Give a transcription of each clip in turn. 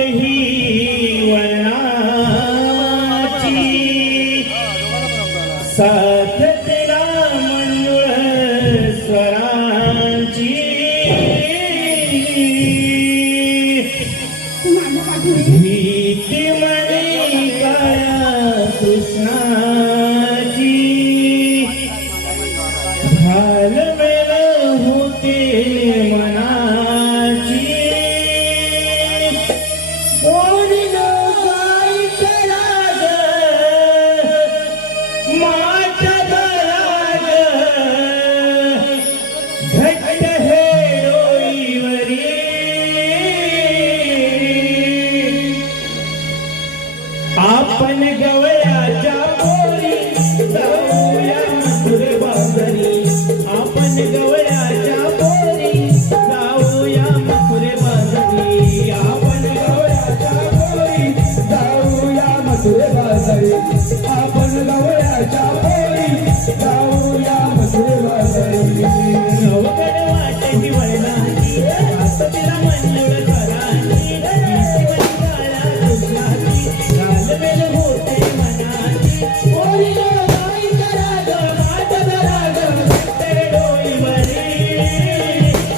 ही वनाची साथ तिला मंजुळ स्वराची भीती मनी काया कृष्णाची घालवेल होते मनाची ओढीन काय कराग माझ्या दराग घट्ट हे ओळीवरी आपण गवळ्याच्या पोरी जाऊया मथुरे बाजारी आपण गवळ्याच्या पोरी जाऊया मथुरे बाजारी आपण गवळ्याच्या पोरी जाऊया मथुरे बाजारी आपण गवळ्याच्या पोरी जाऊया मथुरे बाजारी नवकड वाटेची वळणाची आता तिला मंजुळ कराची घालवेल होते मनाची ओरी काय कराग माझ्या दराग घट्ट डोईवरी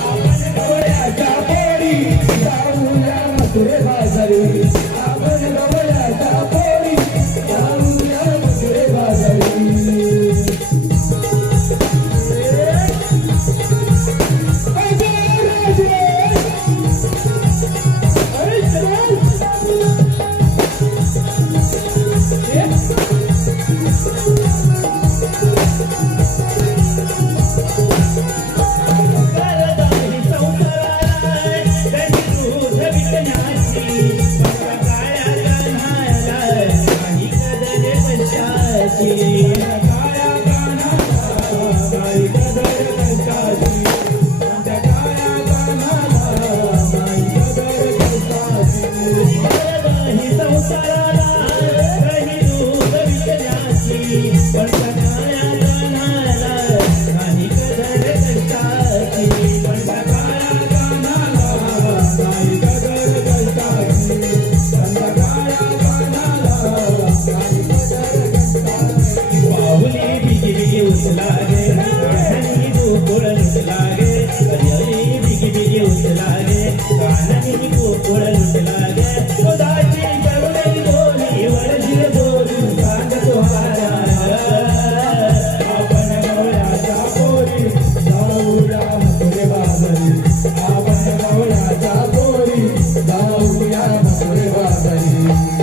आपण गवळ्याच्या पोरी जाऊया मथुरे बाजारी आपण गवळ्याच्या पोरी जाऊया मथुरे बाजारी जाऊया मथुरे बाजारी